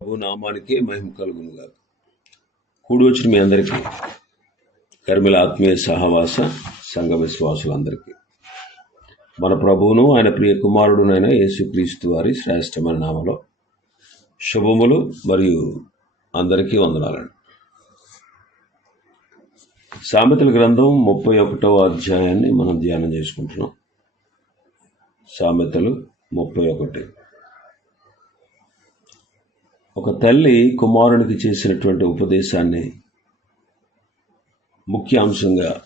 ప్రభు నామానికే మహిమ కలుగును గాక. కూడి వచ్చిన మీ అందరికీ కర్మిల ఆత్మీయ సహవాస సంఘ విశ్వాసులందరికీ. మన ప్రభువును ఆయన ప్రియ కుమారుడునైన యేసుక్రీస్తు వారి శ్రేష్టమైన నామలో శుభములు మరియు అందరికీ వందనాలండి. సామెతల గ్రంథం ముప్పై ఒకటవ అధ్యాయాన్ని మనం ధ్యానం చేసుకుంటున్నాం. సామెతలు ముప్పై ఒకటి. ఒక తల్లి కుమారునికి చేసినటువంటి ఉపదేశాన్ని ముఖ్య అంశంగా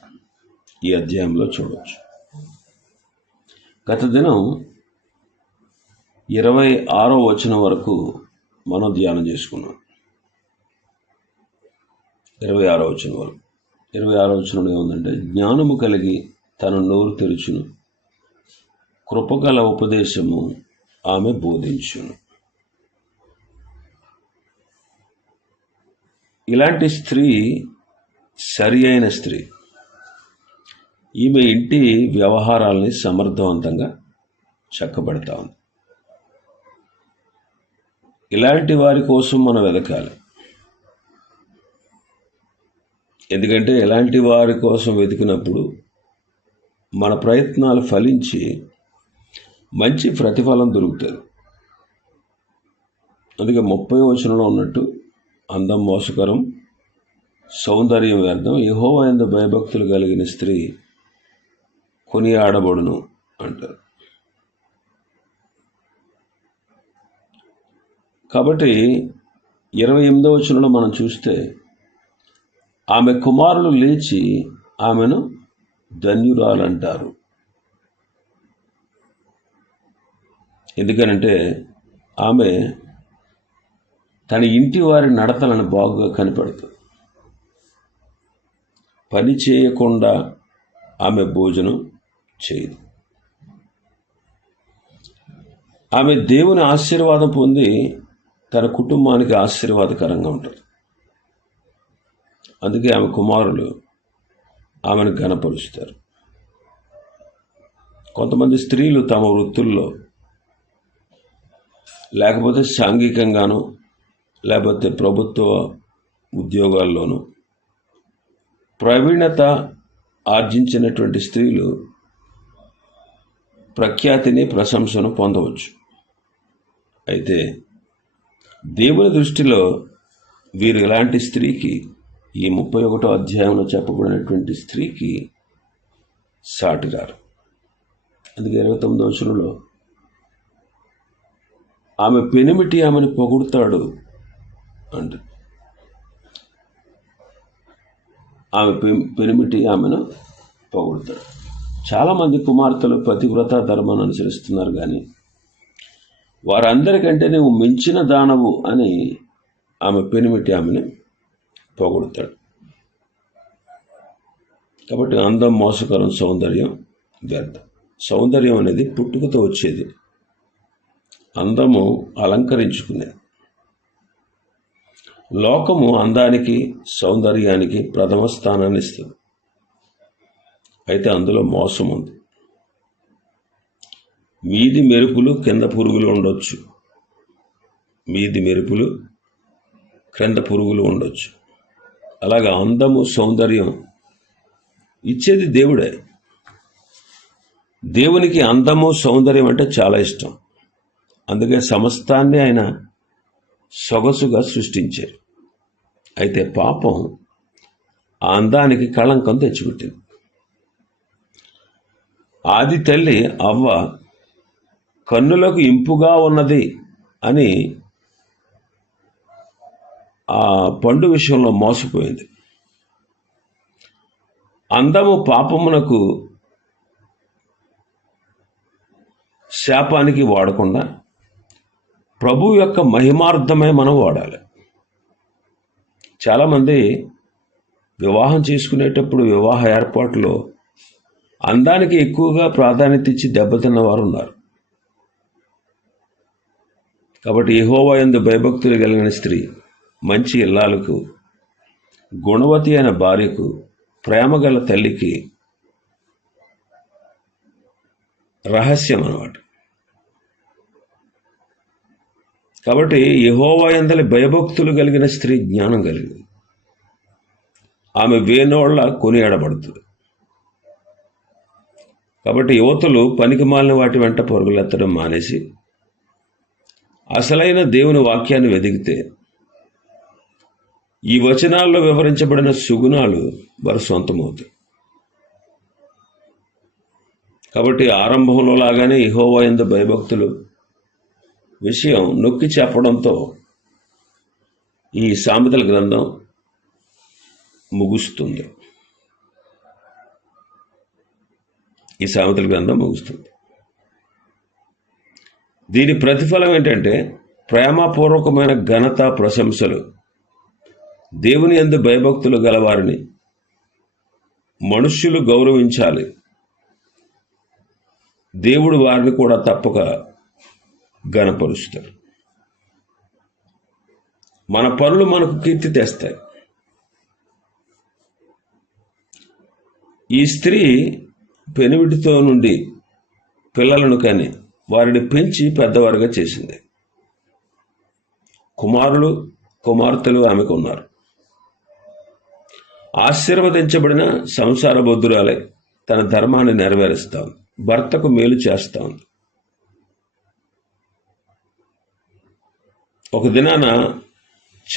ఈ అధ్యాయంలో చూడవచ్చు గత దినం ఇరవై ఆరో వచనం వరకు మనం ధ్యానం చేసుకున్నాం. ఇరవై ఆరో వచనం వరకు. ఇరవై ఆరో వచనం ఏముందంటే జ్ఞానము కలిగి తన నోరు తెరుచును. కృపగల ఉపదేశము ఆమె బోధించును. ఇలాంటి స్త్రీ సరి అయిన స్త్రీ. ఈమె ఇంటి వ్యవహారాల్ని సమర్థవంతంగా చక్కబెడతా ఉంది. ఇలాంటి వారి కోసం మనం వెతకాలి. ఎందుకంటే ఇలాంటి వారి కోసం వెతికినప్పుడు మన ప్రయత్నాలు ఫలించి మంచి ప్రతిఫలం దొరుకుతుంది. అందుకే ముప్పై వచనంలో ఉన్నట్టు అందం మోసకరం సౌందర్యం వ్యర్థం. యహోవా ఎందు భయభక్తులు కలిగిన స్త్రీ కొనియాడబడును అంటారు. కాబట్టి ఇరవై ఎనిమిదవ వచనంలో మనం చూస్తే ఆమె కుమారులు లేచి ఆమెను ధన్యురాలంటారు. ఎందుకనంటే ఆమె తన ఇంటి వారి నడతలను బాగుగా కనిపెడుతుంది పని చేయకుండా ఆమె భోజనం చేయదు. ఆమె దేవుని ఆశీర్వాదం పొంది తన కుటుంబానికి ఆశీర్వాదకరంగా ఉంటుంది. అందుకే ఆమె కుమారులు ఆమెను ఘనపరుస్తారు. కొంతమంది స్త్రీలు తమ వృత్తుల్లో లేకపోతే సాంఘికంగాను లేకపోతే ప్రభుత్వ ఉద్యోగాల్లోనూ. ప్రవీణత ఆర్జించినటువంటి స్త్రీలు ప్రఖ్యాతిని ప్రశంసను పొందవచ్చు. అయితే దేవుని దృష్టిలో వీరు ఇలాంటి స్త్రీకి ఈ ముప్పై ఒకటో అధ్యాయంలో చెప్పబడినటువంటి స్త్రీకి సాటిరారు. అందుకే ఇరవై తొమ్మిదో వచనంలో ఆమె పెనిమిటి ఆమెను పొగుడుతాడు అంట ఆమె పెనిమిటి ఆమెను పోగొడతాడు. చాలామంది కుమార్తెలు పతివ్రత ధర్మాన్ని అనుసరిస్తున్నారు కానీ వారందరికంటే నువ్వు మించిన దానవు అని ఆమె పెనిమిటి ఆమెను పోగొడతాడు. కాబట్టి అందం మోసకరం సౌందర్యం వ్యర్థం. సౌందర్యం అనేది పుట్టుకతో వచ్చేది. అందము అలంకరించుకునేది. లోకము అందానికి సౌందర్యానికి ప్రథమ స్థానాన్ని ఇస్తుంది. అయితే అందులో మోసం ఉంది. మీది మెరుపులు కింద పురుగులు ఉండొచ్చు. మీది మెరుపులు క్రింద పురుగులు ఉండొచ్చు. అలాగా అందము సౌందర్యం ఇచ్చేది దేవుడే. దేవునికి అందము సౌందర్యం అంటే చాలా ఇష్టం. అందుకే సమస్తాన్ని ఆయన సొగసుగా సృష్టించారు. అయితే పాపం ఆ అందానికి కళంకం తెచ్చిపెట్టింది. ఆది తల్లి అవ్వ కన్నులకు ఇంపుగా ఉన్నది అని ఆ పండు విషయంలో మోసపోయింది. అందము పాపమునకు శాపానికి వాడకుండా ప్రభు యొక్క మహిమార్థమే మనం వాడాలి. చాలామంది వివాహం చేసుకునేటప్పుడు వివాహ ఏర్పాటులో అందానికి ఎక్కువగా ప్రాధాన్యత ఇచ్చి దెబ్బతిన్న వారు ఉన్నారు కాబట్టి యెహోవా యందు భయభక్తులు కలిగిన స్త్రీ మంచి ఇల్లాలకు గుణవతి అయిన భార్యకు ప్రేమగల తల్లికి రహస్యం అన్నమాట. కాబట్టి యహోవా ఎందలి భయభక్తులు కలిగిన స్త్రీ జ్ఞానం కలిగింది. ఆమె వేనోళ్ళ కొనియాడబడుతుంది. కాబట్టి యువతులు పనికి మాలిన వాటి వెంట పొరుగులెత్తడం మానేసి అసలైన దేవుని వాక్యాన్ని వెదిగితే ఈ వచనాల్లో వివరించబడిన సుగుణాలు వారు సొంతమవుతాయి. కాబట్టి ఆరంభంలో లాగానే ఇహోవా ఎందు భయభక్తులు విషయం నొక్కి చెప్పడంతో ఈ సామెతల గ్రంథం ముగుస్తుంది. ఈ సామెతల గ్రంథం ముగుస్తుంది. దీని ప్రతిఫలం ఏంటంటే ప్రేమపూర్వకమైన ఘనత ప్రశంసలు. దేవుని ఎందు భయభక్తులు గలవారిని మనుష్యులు గౌరవించాలి. దేవుడు వారిని కూడా తప్పక గనపరుస్తాడు మన పనులు మనకు కీర్తి తెస్తాయి. ఈ స్త్రీ పెనువిటితో నుండి పిల్లలను కానీ వారిని పెంచి పెద్దవారుగా చేసింది. కుమారులు కుమార్తెలు ఆమెకు ఉన్నారు. ఆశీర్వదించబడిన సంసార బుద్ధురాలే తన ధర్మాన్ని నెరవేరుస్తాం భర్తకు మేలు చేస్తాం ఒక దినాన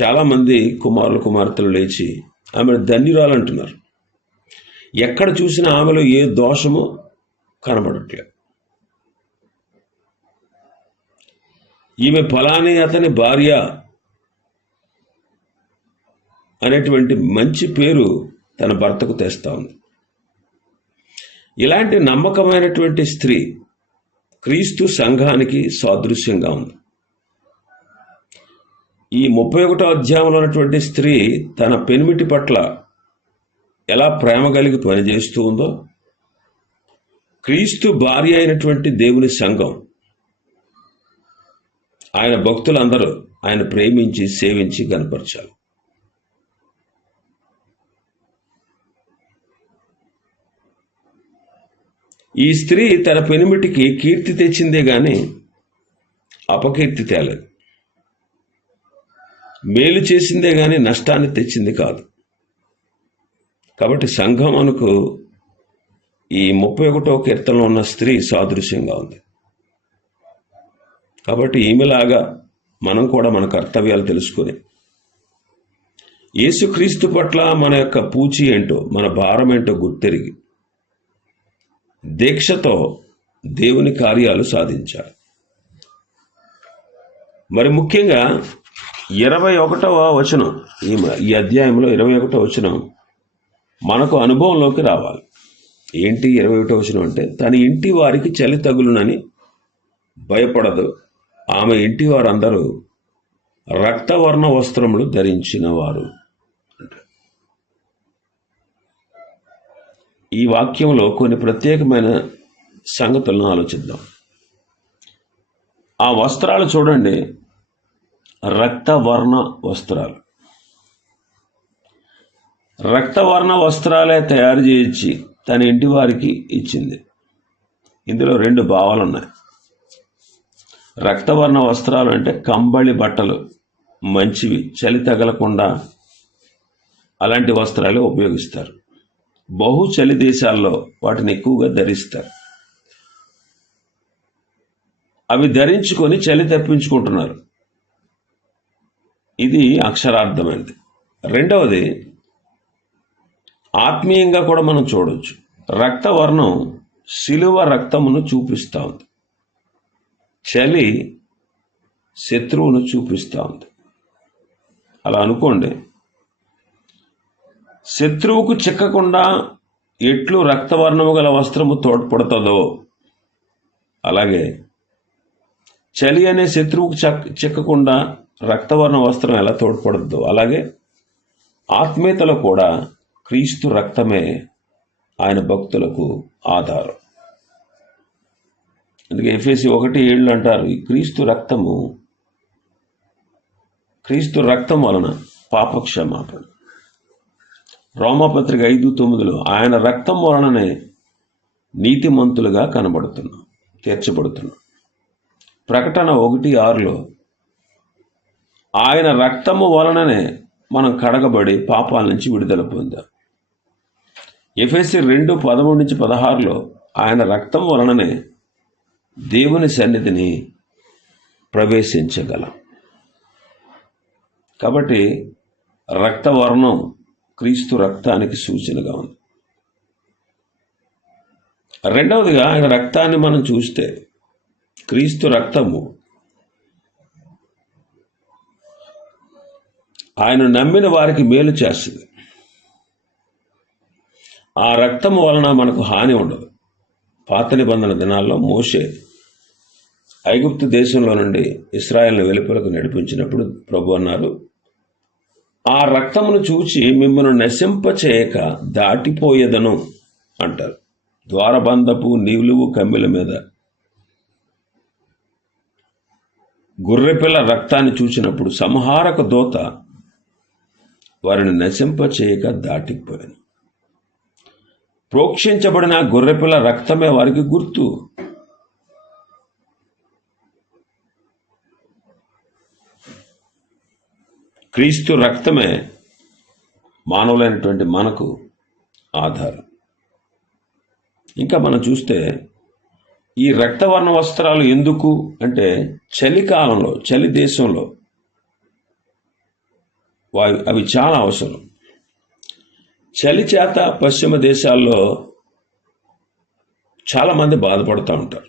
చాలామంది కుమారులు కుమార్తెలు లేచి ఆమెను ధన్యురాలు అంటున్నారు ఎక్కడ చూసినా ఆమెలో ఏ దోషము కనబడట్లేదు ఈమె ఫలాని అతని భార్య అనేటువంటి మంచి పేరు తన భర్తకు తెస్తా ఉంది. ఇలాంటి నమ్మకమైనటువంటి స్త్రీ క్రీస్తు సంఘానికి సాదృశ్యంగా ఉంది. ఈ ముప్పై ఒకటో అధ్యాయంలో ఉన్నటువంటి స్త్రీ తన పెనిమిటి పట్ల ఎలా ప్రేమ కలిగి పనిచేస్తూ ఉందో క్రీస్తు భార్య అయినటువంటి దేవుని సంఘం ఆయన భక్తులందరూ ఆయన ప్రేమించి సేవించి కనపరచాలి ఈ స్త్రీ తన పెనిమిటికి కీర్తి తెచ్చిందే గాని అపకీర్తి తేలేదు. మేలు చేసిందే కానీ నష్టాన్ని తెచ్చింది కాదు. కాబట్టి సంఘం అనుకు ఈ ముప్పై ఒకటో కీర్తనలో ఉన్న స్త్రీ సాదృశ్యంగా ఉంది. కాబట్టి ఈమెలాగా మనం కూడా మన కర్తవ్యాలు తెలుసుకొని యేసుక్రీస్తు పట్ల మన యొక్క పూచి ఏంటో మన భారం ఏంటో గుర్తెరిగి దీక్షతో దేవుని కార్యాలు సాధించాలి. మరి ముఖ్యంగా ఇరవై ఒకటవ వచనం. ఈ ఈ అధ్యాయంలో ఇరవై ఒకటవ వచనం మనకు అనుభవంలోకి రావాలి. ఏంటి ఇరవై ఒకటో వచనం అంటే తన ఇంటి వారికి చలి తగులునని భయపడదు. ఆమె ఇంటి వారందరూ రక్తవర్ణ వస్త్రములు ధరించిన వారు ఈ వాక్యంలో కొన్ని ప్రత్యేకమైన సంగతులను ఆలోచిద్దాం. ఆ వస్త్రాలు చూడండి. రక్తవర్ణ వస్త్రాలు. రక్తవర్ణ వస్త్రాలే తయారు చేయించి తన ఇంటి వారికి ఇచ్చింది. ఇందులో రెండు భావాలు ఉన్నాయి. రక్తవర్ణ వస్త్రాలు అంటే కంబళి బట్టలు మంచివి చలి తగలకుండా అలాంటి వస్త్రాలు ఉపయోగిస్తారు. బహు చలి దేశాల్లో వాటిని ఎక్కువగా ధరిస్తారు. అవి ధరించుకొని చలి తప్పించుకుంటున్నారు. ఇది అక్షరార్థమైనది రెండవది ఆత్మీయంగా కూడా మనం చూడవచ్చు రక్తవర్ణం శిలువ రక్తమును చూపిస్తూ ఉంది. చలి శత్రువును చూపిస్తూ ఉంది. అలా అనుకోండి శత్రువుకు చిక్కకుండా ఎట్లు రక్తవర్ణము గల వస్త్రము తోడ్పడుతుందో అలాగే చలి అనే శత్రువుకు చక్ చిక్కకుండా రక్తవర్ణ వస్త్రం ఎలా తోడ్పడుద్దో అలాగే ఆత్మీయతలో కూడా క్రీస్తు రక్తమే ఆయన భక్తులకు ఆధారం. అందుకే ఎఫ్ఎసి ఒకటి ఏళ్ళు అంటారు ఈ క్రీస్తు రక్తము క్రీస్తు రక్తం వలన పాపక్షమాపణ. రోమపత్రిక ఐదు తొమ్మిదిలో ఆయన రక్తం వలననే నీతిమంతులుగా కనబడుతున్నాం తీర్చబడుతున్నాం. ప్రకటన ఒకటి ఆరులో ఆయన రక్తము వలననే మనం కడగబడి పాపాల నుంచి విడుదల పొందాం. ఎఫ్ఎస్సి రెండు పదమూడు నుంచి పదహారులో ఆయన రక్తం వలననే దేవుని సన్నిధిని ప్రవేశించగలం. కాబట్టి రక్తవర్ణం క్రీస్తు రక్తానికి సూచనగా ఉంది. రెండవదిగా ఆయన రక్తాన్ని మనం చూస్తే క్రీస్తు రక్తము ఆయన నమ్మిన వారికి మేలు చేస్తుంది. ఆ రక్తము వలన మనకు హాని ఉండదు. పాత నిబంధన దినాల్లో మోషే ఐగుప్తు దేశంలో నుండి ఇస్రాయల్ని వెలుపలకు నడిపించినప్పుడు ప్రభు అన్నారు ఆ రక్తమును చూచి మిమ్మల్ని నశింపచేయక దాటిపోయేదను అంటారు. ద్వారబంధపు నిలువు కమ్మిల మీద. గొర్రెపిల్ల రక్తాన్ని చూసినప్పుడు సంహారక దోత వారిని నశింపచేయక దాటిపోయాను. ప్రోక్షించబడిన గొర్రెపిల్ల రక్తమే వారికి గుర్తు. క్రీస్తు రక్తమే మానవులైనటువంటి మనకు ఆధారం. ఇంకా మనం చూస్తే ఈ రక్తవర్ణ వస్త్రాలు ఎందుకు అంటే చలికాలంలో చలి దేశంలో అవి చాలా అవసరం. చలి చేత పశ్చిమ దేశాల్లో చాలామంది బాధపడుతూ ఉంటారు.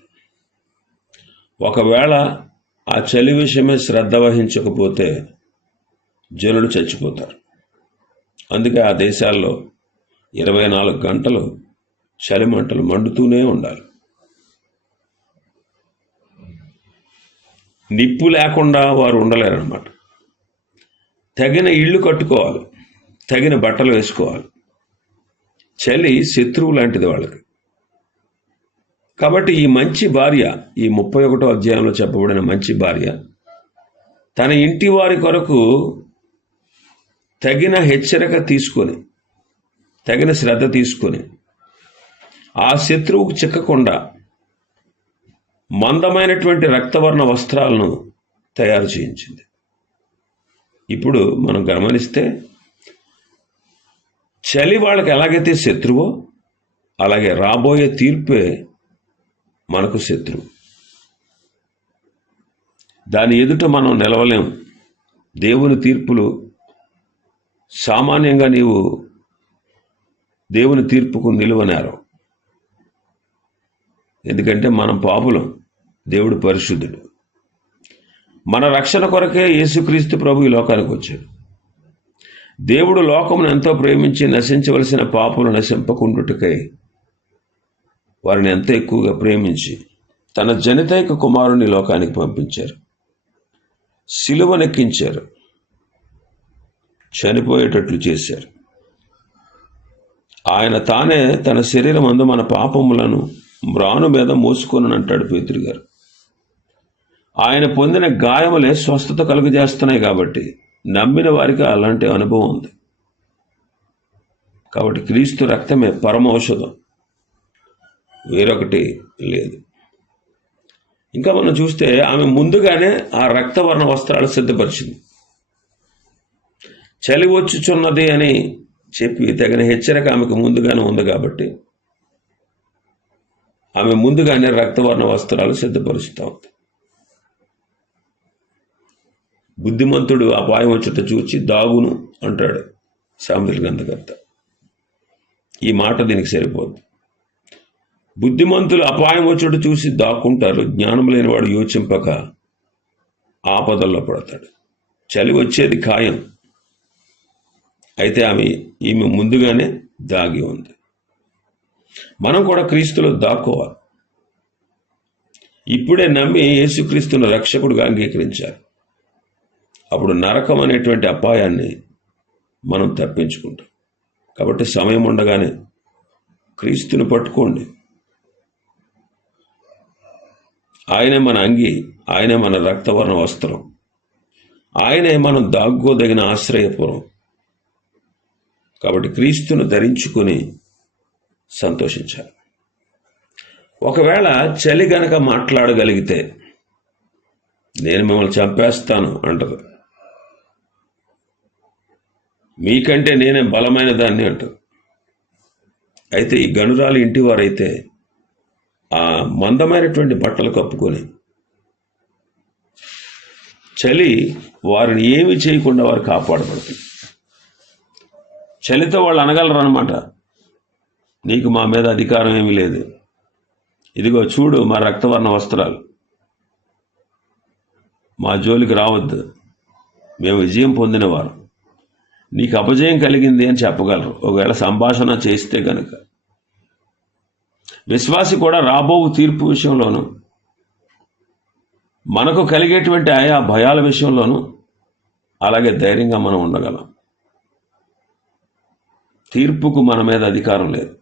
ఒకవేళ ఆ చలి విషయమే శ్రద్ధ వహించకపోతే జనులు చచ్చిపోతారు. అందుకే ఆ దేశాల్లో ఇరవై నాలుగు గంటలు చలిమంటలు మండుతూనే ఉండాలి. నిప్పు లేకుండా వారు ఉండలేరన్నమాట. తగిన ఇళ్ళు కట్టుకోవాలి తగిన బట్టలు వేసుకోవాలి. చలి శత్రువు లాంటిది వాళ్ళకి. కాబట్టి ఈ మంచి భార్య ఈ ముప్పై ఒకటో అధ్యాయంలో చెప్పబడిన మంచి భార్య తన ఇంటి వారి కొరకు తగిన హెచ్చరిక తీసుకొని తగిన శ్రద్ధ తీసుకొని ఆ శత్రువుకు చిక్కకుండా మందమైనటువంటి రక్తవర్ణ వస్త్రాలను తయారు చేయించింది. ఇప్పుడు మనం గమనిస్తే చలి వాళ్ళకి ఎలాగైతే శత్రువో అలాగే రాబోయే తీర్పే మనకు శత్రువు. దాని ఎదుట మనం నిలవలేం. దేవుని తీర్పులు సామాన్యంగా నీవు దేవుని తీర్పుకు నిలువనారు ఎందుకంటే మనం పాపులం దేవుడు పరిశుద్ధుడు. మన రక్షణ కొరకే యేసుక్రీస్తు ప్రభు ఈ లోకానికి వచ్చాడు. దేవుడు లోకమును ఎంతో ప్రేమించి నశించవలసిన పాపలు నశింపకుండుటకై వారిని ఎంతో ఎక్కువగా ప్రేమించి తన జనితైక కుమారుని లోకానికి పంపించారు. సిలువనెక్కించారు. చనిపోయేటట్లు చేశారు. ఆయన తానే తన శరీరం అందు మన పాపములను మ్రాను మీద మోసుకొని అంటాడు పేతురు గారు. ఆయన పొందిన గాయములే స్వస్థత కలుగజేస్తున్నాయి కాబట్టి నమ్మిన వారికి అలాంటి అనుభవం ఉంది. కాబట్టి క్రీస్తు రక్తమే పరమౌషధం వేరొకటి లేదు. ఇంకా మనం చూస్తే ఆమె ముందుగానే ఆ రక్తవర్ణ వస్త్రాలు సిద్ధపరిచింది. చలి వచ్చుచున్నది అని చెప్పి తగిన హెచ్చరిక ఆమెకు ముందుగానే ఉంది కాబట్టి ఆమె ముందుగానే రక్తవర్ణ వస్త్రాలు సిద్ధపరుస్తూ ఉంది. బుద్ధిమంతుడు అపాయం వచ్చుట చూచి దాగును అంటాడు సామెతల గ్రంథకర్త. ఈ మాట దీనికి సరిపోద్ది. బుద్ధిమంతులు అపాయం వచ్చుట చూసి దాక్కుంటారు జ్ఞానం లేనివాడు యోచింపక ఆపదల్లో పడతాడు. చలి వచ్చేది ఖాయం. అయితే ఆమె ఈమె ముందుగానే దాగి ఉంది. మనం కూడా క్రీస్తులో దాక్కోవాలి. ఇప్పుడే నమ్మి యేసుక్రీస్తును రక్షకుడుగా అంగీకరించారు అప్పుడు నరకం అనేటువంటి అపాయాన్ని మనం తప్పించుకుంటాం. కాబట్టి సమయం ఉండగానే క్రీస్తుని పట్టుకోండి. ఆయనే మన అంగి ఆయనే మన రక్తవర్ణ వస్త్రం. ఆయనే మనం దాగ్గోదగిన ఆశ్రయపురం. కాబట్టి క్రీస్తును ధరించుకొని సంతోషించాలి. ఒకవేళ చలి గనక మాట్లాడగలిగితే నేను మిమ్మల్ని చంపేస్తాను అంటది. మీకంటే నేనే బలమైన దాన్ని అంటారు. అయితే ఈ గనురాలు ఇంటి వారైతే ఆ మందమైనటువంటి బట్టలు కప్పుకొని చలి వారిని ఏమి చేయకుండా వారు కాపాడబడుతుంది చలితో వాళ్ళు అనగలరు అనమాట నీకు మా మీద అధికారం ఏమీ లేదు. ఇదిగో చూడు మా రక్తవర్ణ వస్త్రాలు. మా జోలికి రావద్దు. మేము విజయం పొందినవారు. నీకు అపజయం కలిగింది అని చెప్పగలరు. ఒకవేళ సంభాషణ చేస్తే గనుక. విశ్వాసి కూడా రాబో తీర్పు విషయంలోనూ మనకు కలిగేటువంటి ఆయా భయాల విషయంలోనూ అలాగే ధైర్యంగా మనం ఉండగలం. తీర్పుకు మన మీద అధికారం లేదు.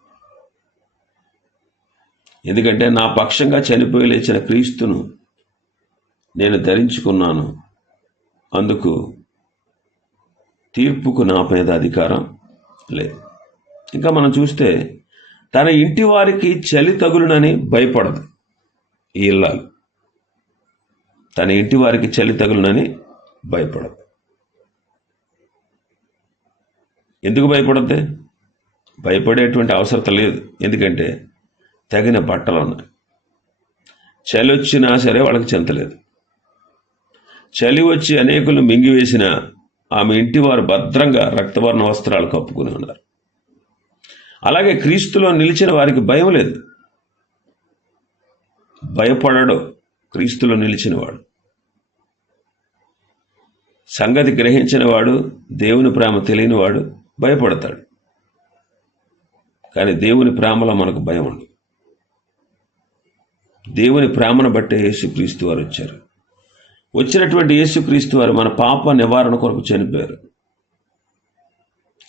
ఎందుకంటే నా పక్షంగా చనిపోయి లేచిన క్రీస్తును నేను ధరించుకున్నాను. అందుకు తీర్పుకు నా మీద అధికారం లేదు. ఇంకా మనం చూస్తే తన ఇంటి వారికి చలి తగులునని భయపడదు ఈ ఇల్లాలు. తన ఇంటి వారికి చలి తగులునని భయపడదు. ఎందుకు భయపడద్ది? భయపడేటువంటి అవసరత లేదు. ఎందుకంటే తగిన బట్టలు ఉన్నాయి. చలి వచ్చినా సరే వాళ్ళకి చింతలేదు చలి వచ్చి అనేకులు మింగివేసినా ఆమె ఇంటి వారు భద్రంగా రక్తవర్ణ వస్త్రాలు కప్పుకుని ఉన్నారు. అలాగే క్రీస్తులో నిలిచిన వారికి భయం లేదు. భయపడడు క్రీస్తులో నిలిచినవాడు సంగతి గ్రహించిన వాడు దేవుని ప్రేమ తెలియనివాడు భయపడతాడు. కానీ దేవుని ప్రేమలో మనకు భయం ఉండదు. దేవుని ప్రేమను బట్టే యేసుక్రీస్తు వారు వచ్చారు. వచ్చినటువంటి యేసుక్రీస్తు వారు మన పాప నివారణ కొరకు చనిపోయారు.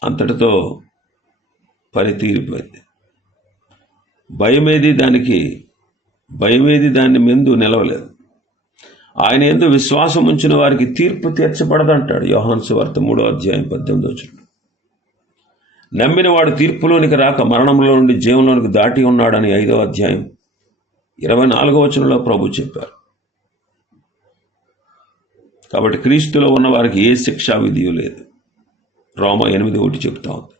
అంతటితో పని తీరిపోయింది భయమేది దానికి భయమేది దాన్ని మెందు నిలవలేదు. ఆయన ఎందు విశ్వాసం ఉంచిన వారికి తీర్పు తీర్చబడదంటాడు యోహాన్సు వార్త మూడో అధ్యాయం పద్దెనిమిది వచ్చిన నమ్మిన వాడు తీర్పులోనికి రాక మరణంలో నుండి జీవంలోనికి దాటి ఉన్నాడని ఐదో అధ్యాయం ఇరవై నాలుగో వచనంలో ప్రభు చెప్పారు. కాబట్టి క్రీస్తులో ఉన్న వారికి ఏ శిక్షా విధియు లేదు. రోమ ఎనిమిది ఒకటి చెప్తా ఉంది.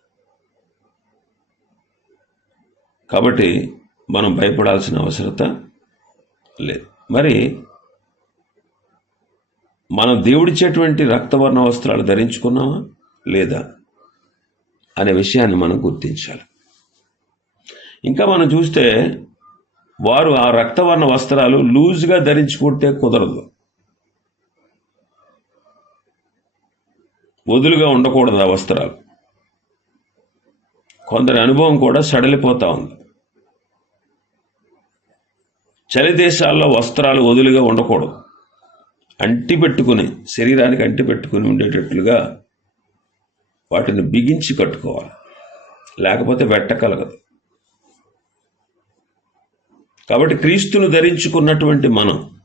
కాబట్టి మనం భయపడాల్సిన అవసరత లేదు. మరి మనం దేవుడిచ్చేటువంటి రక్తవర్ణ వస్త్రాలు ధరించుకున్నామా? లేదా? అనే విషయాన్ని మనం గుర్తించాలి. ఇంకా మనం చూస్తే వారు ఆ రక్తవర్ణ వస్త్రాలు లూజ్గా ధరించుకుంటే కుదరదు. వదులుగా ఉండకూడదు ఆ వస్త్రాలు. కొందరి అనుభవం కూడా సడలిపోతూ ఉంది. చలి దేశాల్లో వస్త్రాలు వదులుగా ఉండకూడదు. అంటి పెట్టుకుని శరీరానికి అంటి పెట్టుకుని ఉండేటట్లుగా వాటిని బిగించి కట్టుకోవాలి. లేకపోతే వెట్టకలగదు కాబట్టి క్రీస్తును ధరించుకున్నటువంటి మనం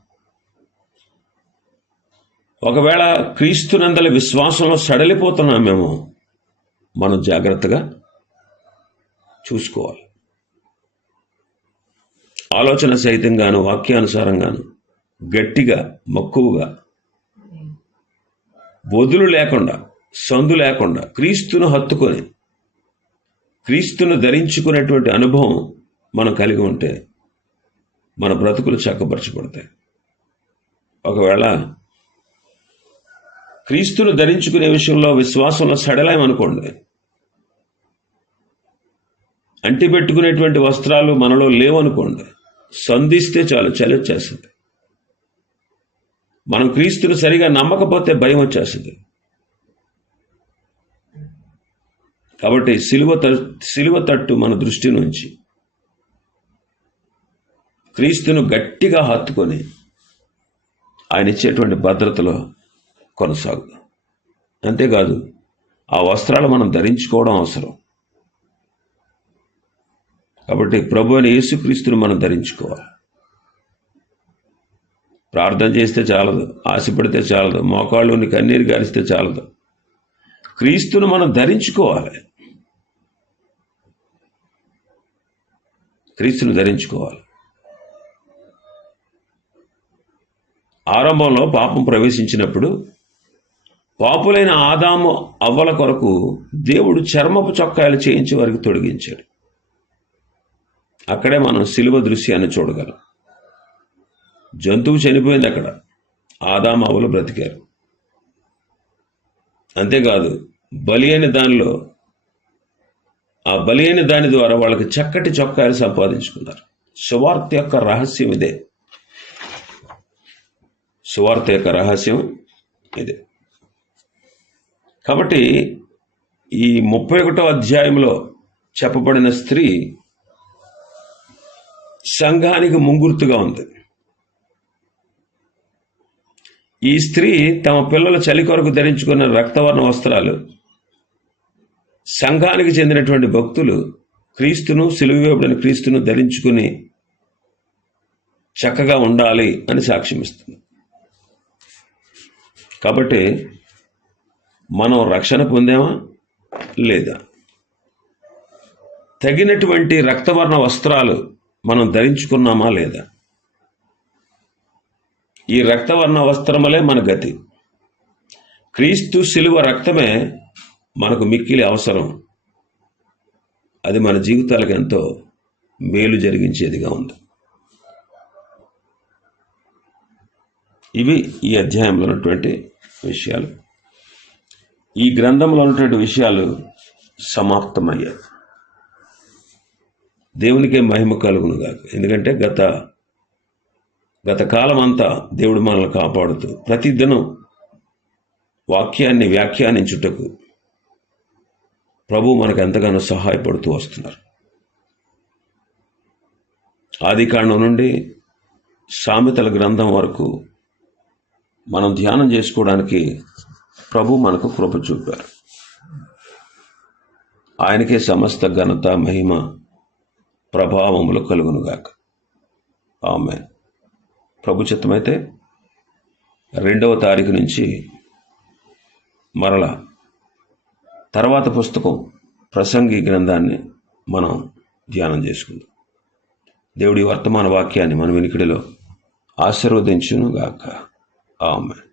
ఒకవేళ క్రీస్తునందల విశ్వాసంలో సడలిపోతున్నామేమో మనం జాగ్రత్తగా చూసుకోవాలి. ఆలోచన సహితంగాను వాక్యానుసారంగాను గట్టిగా మక్కువగా వదులు లేకుండా సందు లేకుండా క్రీస్తును హత్తుకొని క్రీస్తును ధరించుకునేటువంటి అనుభవం మనం కలిగి ఉంటే మన బ్రతుకులు చక్కపరచబడతాయి ఒకవేళ క్రీస్తును ధరించుకునే విషయంలో విశ్వాసంలో సడలేమనుకోండి. అంటి పెట్టుకునేటువంటి వస్త్రాలు మనలో లేవనుకోండి. సంధిస్తే చాలు చలి వచ్చేస్తుంది మనం క్రీస్తును సరిగా నమ్మకపోతే భయం వచ్చేస్తుంది కాబట్టి సిలువ సిలువ తట్టు మన దృష్టి నుంచి. క్రీస్తును గట్టిగా హత్తుకొని ఆయన ఇచ్చేటువంటి భద్రతలో కొనసాగు అంతేకాదు ఆ వస్త్రాలు మనం ధరించుకోవడం అవసరం. కాబట్టి ప్రభు అని యేసుక్రీస్తుని మనం ధరించుకోవాలి. ప్రార్థన చేస్తే చాలదు ఆశపడితే చాలదు మోకాళ్ళు కన్నీరు గారిస్తే చాలదు. క్రీస్తును మనం ధరించుకోవాలి. క్రీస్తును ధరించుకోవాలి. ఆరంభంలో పాపం ప్రవేశించినప్పుడు పాపులైన ఆదాము అవ్వల కొరకు దేవుడు చర్మపు చొక్కాయలు చేయించి వారికి తొడిగించాడు. అక్కడే మనం సిలువ దృశ్యాన్ని చూడగలం. జంతువు చనిపోయింది అక్కడ. ఆదాము అవ్వలు బ్రతికారు. అంతేకాదు బలి అయిన దానిలో ఆ బలి అయిన దాని ద్వారా వాళ్ళకి చక్కటి చొక్కాయలు సంపాదించుకున్నారు. సువార్త యొక్క రహస్యం ఇదే. సువార్త యొక్క రహస్యం ఇదే. కాబట్టి ఈ ముప్పై ఒకటో అధ్యాయంలో చెప్పబడిన స్త్రీ సంఘానికి ముంగుర్తుగా ఉంది. ఈ స్త్రీ తమ పిల్లల చలి కొరకు ధరించుకున్న రక్తవర్ణ వస్త్రాలు సంఘానికి చెందినటువంటి భక్తులు క్రీస్తును సిలువేబడిన క్రీస్తును ధరించుకుని చక్కగా ఉండాలి అని సాక్ష్యం ఇస్తుంది కాబట్టి మనం రక్షణ పొందామా? లేదా? తగినటువంటి రక్తవర్ణ వస్త్రాలు మనం ధరించుకున్నామా లేదా? ఈ రక్తవర్ణ వస్త్రములే మన గతి. క్రీస్తు శిలువ రక్తమే మనకు మిక్కిలి అవసరం. అది మన జీవితాలకు ఎంతో మేలు జరిగించేదిగా ఉంది. ఇవి ఈ అధ్యాయంలో ఉన్నటువంటి విషయాలు. ఈ గ్రంథంలో ఉన్నటువంటి విషయాలు సమాప్తమయ్యాయి. దేవునికే మహిమ కలుగును కాక ఎందుకంటే గత గత కాలం అంతా దేవుడు మనల్ని కాపాడుతూ ప్రతిదినం వాక్యాన్ని వ్యాఖ్యానించుటకు ప్రభు మనకు ఎంతగానో సహాయపడుతూ వస్తున్నారు. ఆది కాండం నుండి సామెతల గ్రంథం వరకు మనం ధ్యానం చేసుకోవడానికి ప్రభు మనకు కృప చూపారు. ఆయనకే సమస్త ఘనత మహిమ ప్రభావములు కలుగునుగాక. ఆమె ప్రభు చిత్తమైతే రెండవ తారీఖు నుంచి మరల తర్వాత పుస్తకం ప్రసంగి గ్రంథాన్ని మనం ధ్యానం చేసుకుందాం. దేవుడి వర్తమాన వాక్యాన్ని మన వెనుకడిలో ఆశీర్వదించును గాక ఆమె